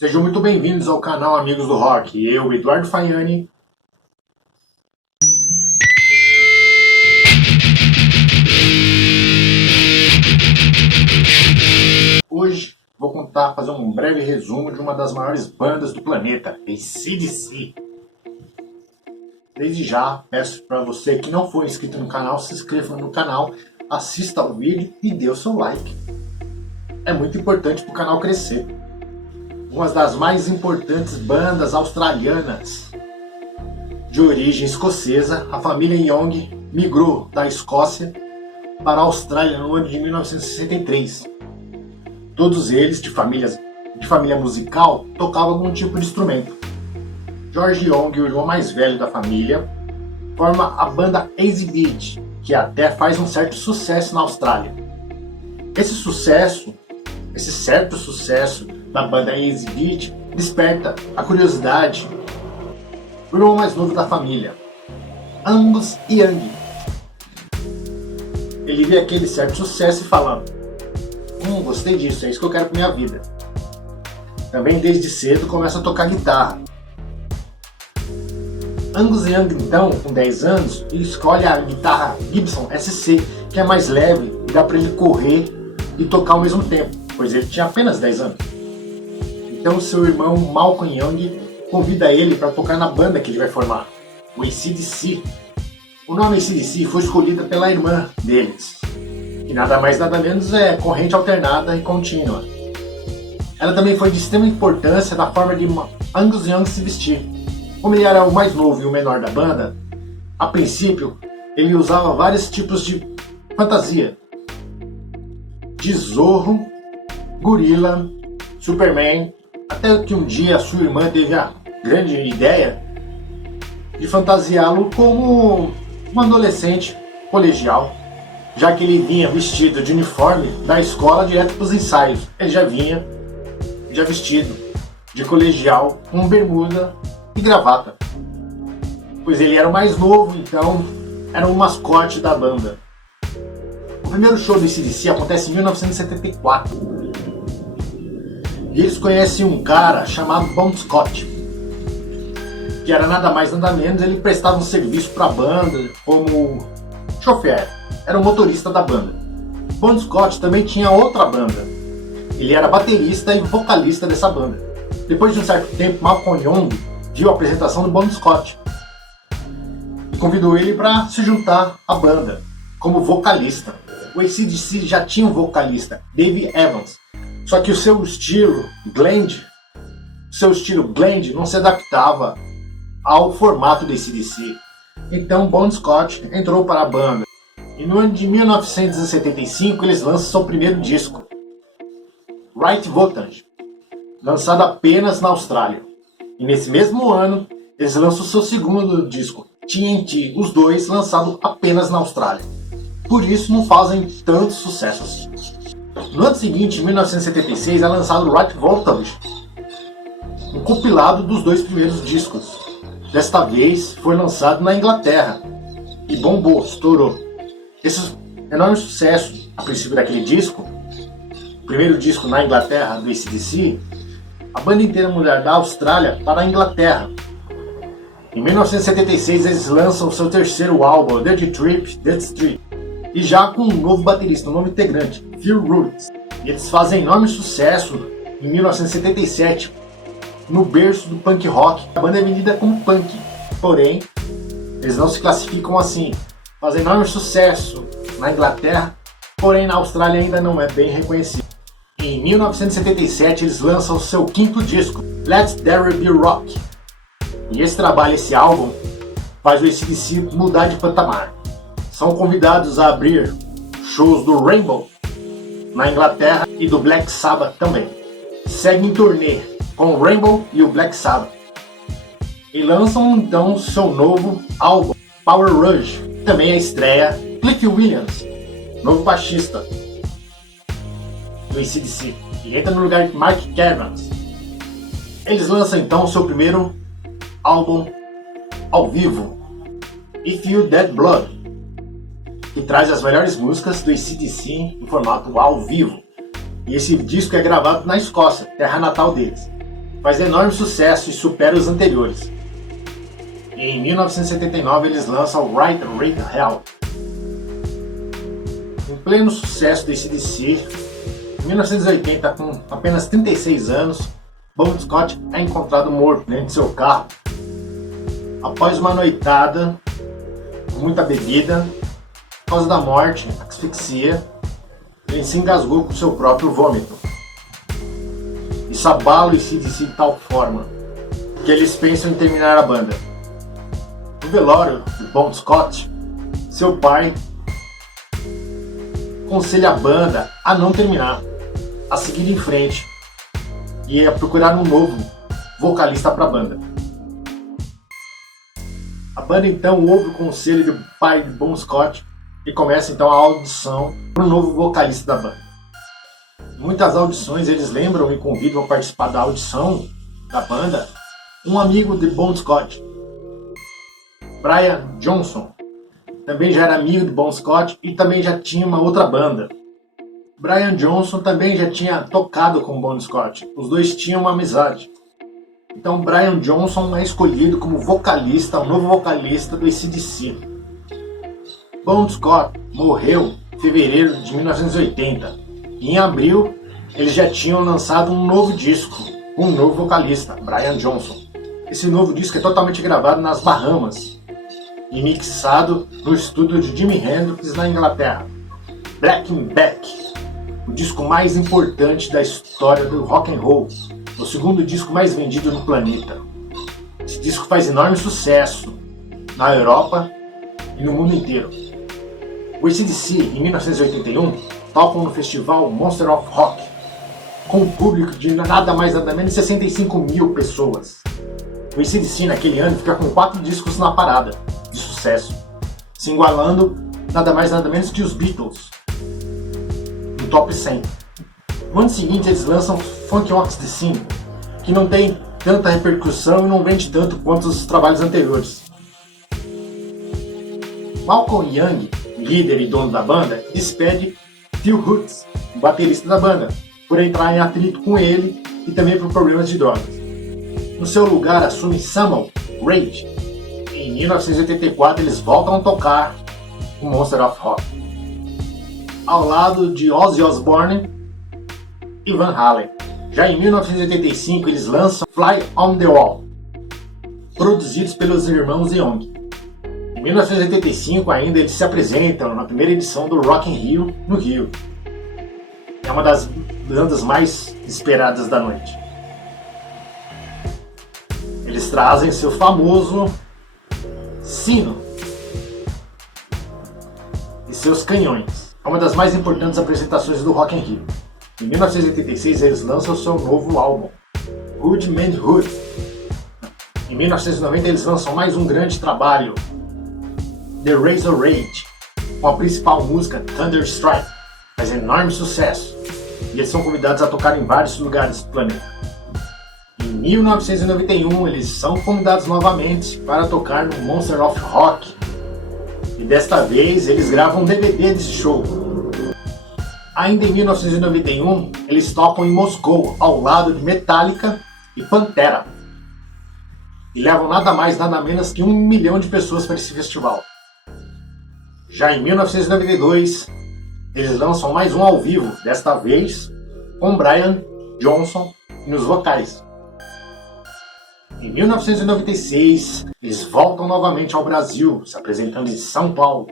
Sejam muito bem-vindos ao canal Amigos do Rock. Eu, Eduardo Faiani. Hoje vou fazer um breve resumo de uma das maiores bandas do planeta, AC/DC. Desde já, peço para você que não for inscrito no canal, se inscreva no canal, assista ao vídeo e dê o seu like. É muito importante para o canal crescer. Uma das mais importantes bandas australianas de origem escocesa, a família Young migrou da Escócia para a Austrália no ano de 1963. Todos eles, de família musical, tocavam algum tipo de instrumento. George Young, o irmão mais velho da família, forma a banda AC/DC, que até faz um certo sucesso na Austrália. Esse certo sucesso da banda AC/DC desperta a curiosidade do irmão mais novo da família, Angus Young. Ele vê aquele certo sucesso e fala: gostei disso, é isso que eu quero pra minha vida. Também desde cedo começa a tocar guitarra. Angus Young, então, com 10 anos, ele escolhe a guitarra Gibson SC, que é mais leve e dá para ele correr e tocar ao mesmo tempo, pois ele tinha apenas 10 anos. Então seu irmão Malcolm Young convida ele para tocar na banda que ele vai formar, o AC/DC. O nome AC/DC foi escolhido pela irmã deles, que nada mais nada menos é corrente alternada e contínua. Ela também foi de extrema importância na forma de Angus Young se vestir. Como ele era o mais novo e o menor da banda, a princípio ele usava vários tipos de fantasia, de Zorro, Gorila, Superman, até que um dia sua irmã teve a grande ideia de fantasiá-lo como um adolescente colegial, já que ele vinha vestido de uniforme da escola direto para os ensaios. Ele já vinha vestido de colegial, com bermuda e gravata, pois ele era o mais novo, então era o mascote da banda. O primeiro show do AC/DC acontece em 1974 e eles conhecem um cara chamado Bon Scott, que era nada mais nada menos, ele prestava um serviço para a banda como chofer, era o motorista da banda. Bon Scott também tinha outra banda, ele era baterista e vocalista dessa banda. Depois de um certo tempo, Malcolm Young viu a apresentação do Bon Scott e convidou ele para se juntar à banda como vocalista. O AC/DC já tinha um vocalista, Dave Evans, só que o seu estilo Glend não se adaptava ao formato do AC/DC. Então Bon Scott entrou para a banda e no ano de 1975 eles lançam seu primeiro disco, Right Voltage, lançado apenas na Austrália. E nesse mesmo ano, eles lançam seu segundo disco, TNT, os dois lançados apenas na Austrália. Por isso não fazem tantos sucessos. No ano seguinte, em 1976, é lançado Right Voltage, um compilado dos dois primeiros discos. Desta vez foi lançado na Inglaterra e bombou, estourou. Esse enorme sucesso, a princípio daquele disco, o primeiro disco na Inglaterra do AC/DC, a banda inteira mudar da Austrália para a Inglaterra. Em 1976 eles lançam o seu terceiro álbum, Dirty Trip, Dead Street, e já com um novo baterista, um novo integrante, Phil Roots. E eles fazem enorme sucesso em 1977, no berço do punk rock. A banda é vendida como punk, porém eles não se classificam assim. Fazem enorme sucesso na Inglaterra, porém na Austrália ainda não é bem reconhecido. Em 1977 eles lançam o seu quinto disco, Let There Be Rock. E esse álbum, faz o AC/DC mudar de patamar. São convidados a abrir shows do Rainbow na Inglaterra e do Black Sabbath também. Seguem em turnê com o Rainbow e o Black Sabbath. E lançam então seu novo álbum, Power Rush. Também a estreia Cliff Williams, novo baixista do AC/DC, e entra no lugar de Mark Caverns. Eles lançam então o seu primeiro álbum ao vivo, If You Dead Blood, que traz as melhores músicas do AC/DC em formato ao vivo. E esse disco é gravado na Escócia, terra natal deles. faz enorme sucesso e supera os anteriores. E em 1979 eles lançam Right Rate Hell. Em pleno sucesso do AC/DC, em 1980, com apenas 36 anos, Bon Scott é encontrado morto dentro de seu carro. Após uma noitada, com muita bebida, por causa da morte, asfixia, ele se engasgou com seu próprio vômito. Isso abala o AC/DC de tal forma que eles pensam em terminar a banda. No velório de Bon Scott, seu pai aconselha a banda a não terminar, a seguir em frente e a procurar um novo vocalista para a banda. A banda então ouve o conselho do pai de Bon Scott e começa então a audição para o novo vocalista da banda. Em muitas audições eles lembram e convidam a participar da audição da banda um amigo de Bon Scott, Brian Johnson. Também já era amigo de Bon Scott e também já tinha uma outra banda. Brian Johnson também já tinha tocado com Bon Scott. Os dois tinham uma amizade. Então Brian Johnson é escolhido como vocalista, o novo vocalista do AC/DC. Bon Scott morreu em fevereiro de 1980. E em abril eles já tinham lançado um novo disco, com um novo vocalista, Brian Johnson. Esse novo disco é totalmente gravado nas Bahamas e mixado no estúdio de Jimi Hendrix na Inglaterra. Black in Back, o disco mais importante da história do rock and roll, o segundo disco mais vendido no planeta. Esse disco faz enorme sucesso na Europa e no mundo inteiro. O AC/DC, em 1981, tocam no festival Monster of Rock, com um público de nada mais nada menos de 65 mil pessoas. O AC/DC naquele ano fica com 4 discos na parada de sucesso, se igualando nada mais nada menos que os Beatles no top 100. No ano seguinte eles lançam Funk Ox the Scene, que não tem tanta repercussão e não vende tanto quanto os trabalhos anteriores. Malcolm Young, líder e dono da banda, despede Phil Hughes, o baterista da banda, por entrar em atrito com ele e também por problemas de drogas. No seu lugar assume Samuel Rage. Em 1984 eles voltam a tocar o Monster of Rock, ao lado de Ozzy Osbourne e Van Halen. Já em 1985 eles lançam Fly on the Wall, produzidos pelos irmãos Young. Em 1985 ainda eles se apresentam na primeira edição do Rock in Rio, no Rio. É uma das bandas mais esperadas da noite. Eles trazem seu famoso sino e seus canhões. É uma das mais importantes apresentações do Rock in Rio. Em 1986 eles lançam seu novo álbum, Hood Man Hood. Em 1990 eles lançam mais um grande trabalho, The Razor Rage, com a principal música Thunderstrike, faz enorme sucesso e eles são convidados a tocar em vários lugares do planeta. Em 1991 eles são convidados novamente para tocar no Monster of Rock e desta vez eles gravam um DVD desse show. Ainda em 1991 eles tocam em Moscou ao lado de Metallica e Pantera e levam nada mais nada menos que 1 milhão de pessoas para esse festival. Já em 1992, eles lançam mais um ao vivo, desta vez com Brian Johnson nos vocais. Em 1996, eles voltam novamente ao Brasil, se apresentando em São Paulo.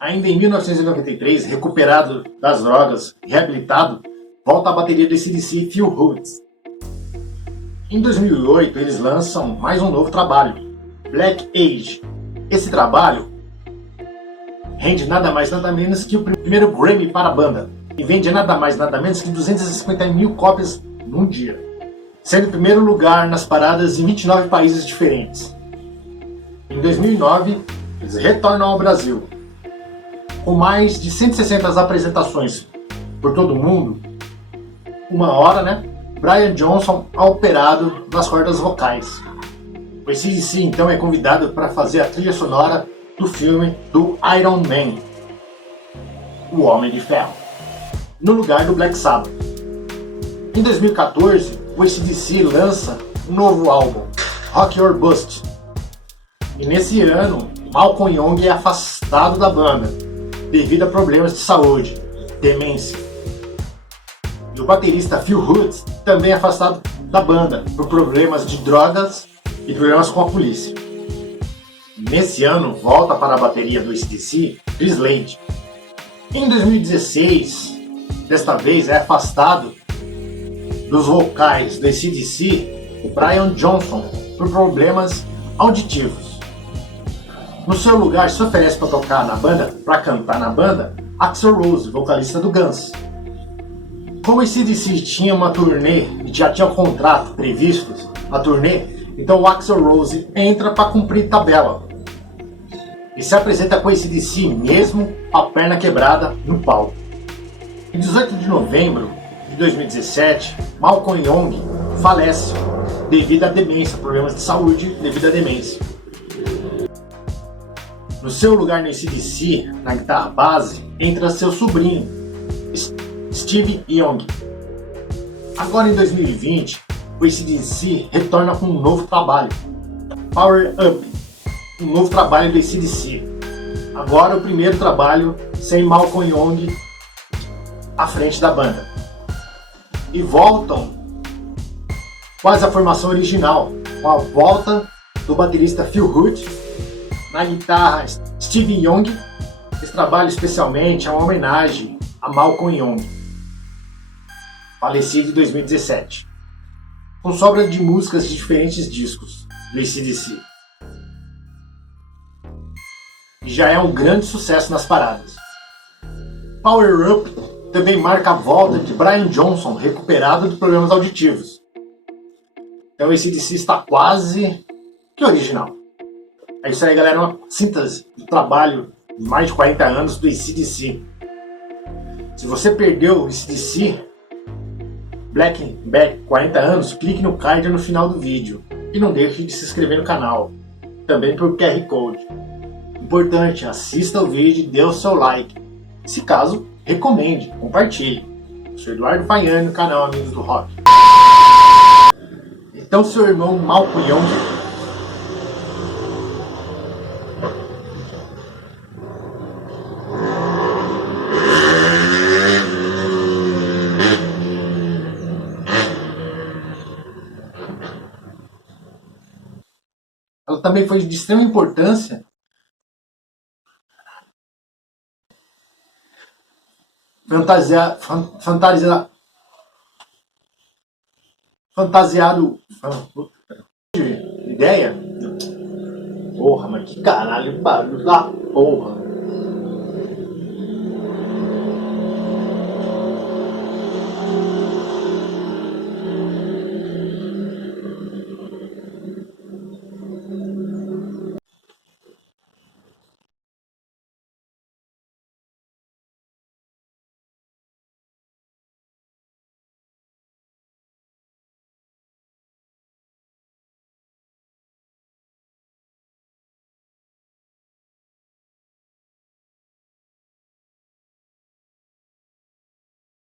Ainda em 1993, recuperado das drogas e reabilitado, volta à bateria do AC/DC Phil Hughes. Em 2008, eles lançam mais um novo trabalho, Black Age. Esse trabalho rende nada mais nada menos que o primeiro Grammy para a banda e vende nada mais nada menos que 250 mil cópias num dia, sendo em primeiro lugar nas paradas em 29 países diferentes. Em 2009, eles retornam ao Brasil, com mais de 160 apresentações por todo o mundo. Uma hora, Brian Johnson é operado nas cordas vocais. O AC/DC então é convidado para fazer a trilha sonora do filme do Iron Man, O Homem de Ferro, no lugar do Black Sabbath. Em 2014, o AC/DC lança um novo álbum, Rock Your Bust. E nesse ano, Malcolm Young é afastado da banda devido a problemas de saúde, demência. E o baterista Phil Hood também é afastado da banda por problemas de drogas e problemas com a polícia. Nesse ano, volta para a bateria do AC/DC Chris Slade. Em 2016, desta vez é afastado dos vocais do AC/DC o Brian Johnson por problemas auditivos. No seu lugar se oferece para tocar na banda, para cantar na banda, Axl Rose, vocalista do Guns. Como o AC/DC tinha uma turnê e já tinha um contrato previsto na turnê, então o Axl Rose entra para cumprir tabela e se apresenta com o AC/DC mesmo a perna quebrada no palco. Em 18 de novembro de 2017, Malcolm Young falece devido à demência, problemas de saúde devido à demência. No seu lugar no AC/DC, na guitarra base, entra seu sobrinho, Steve Young. Agora em 2020, o AC/DC retorna com um novo trabalho, Power Up, um novo trabalho do AC/DC. Agora o primeiro trabalho sem Malcolm Young à frente da banda. E voltam quase a formação original, com a volta do baterista Phil Hood, na guitarra Steve Young. Esse trabalho especialmente é uma homenagem a Malcolm Young, falecido em 2017, com sobra de músicas de diferentes discos do AC/DC. E já é um grande sucesso nas paradas. Power Up também marca a volta de Brian Johnson, recuperado de problemas auditivos. Então esse AC/DC está quase que original. É isso aí, galera, uma síntese do trabalho de mais de 40 anos do AC/DC. Se você perdeu o AC/DC Black Back 40 anos, clique no card no final do vídeo e não deixe de se inscrever no canal, também por QR Code. Importante, assista o vídeo e dê o seu like. Se caso, recomende, compartilhe. Eu sou Eduardo Faiani, no canal Amigos do Rock. Então seu irmão Malcolm Young ela também foi de extrema importância fantasiado ideia. Porra, mas que caralho, barulho da porra.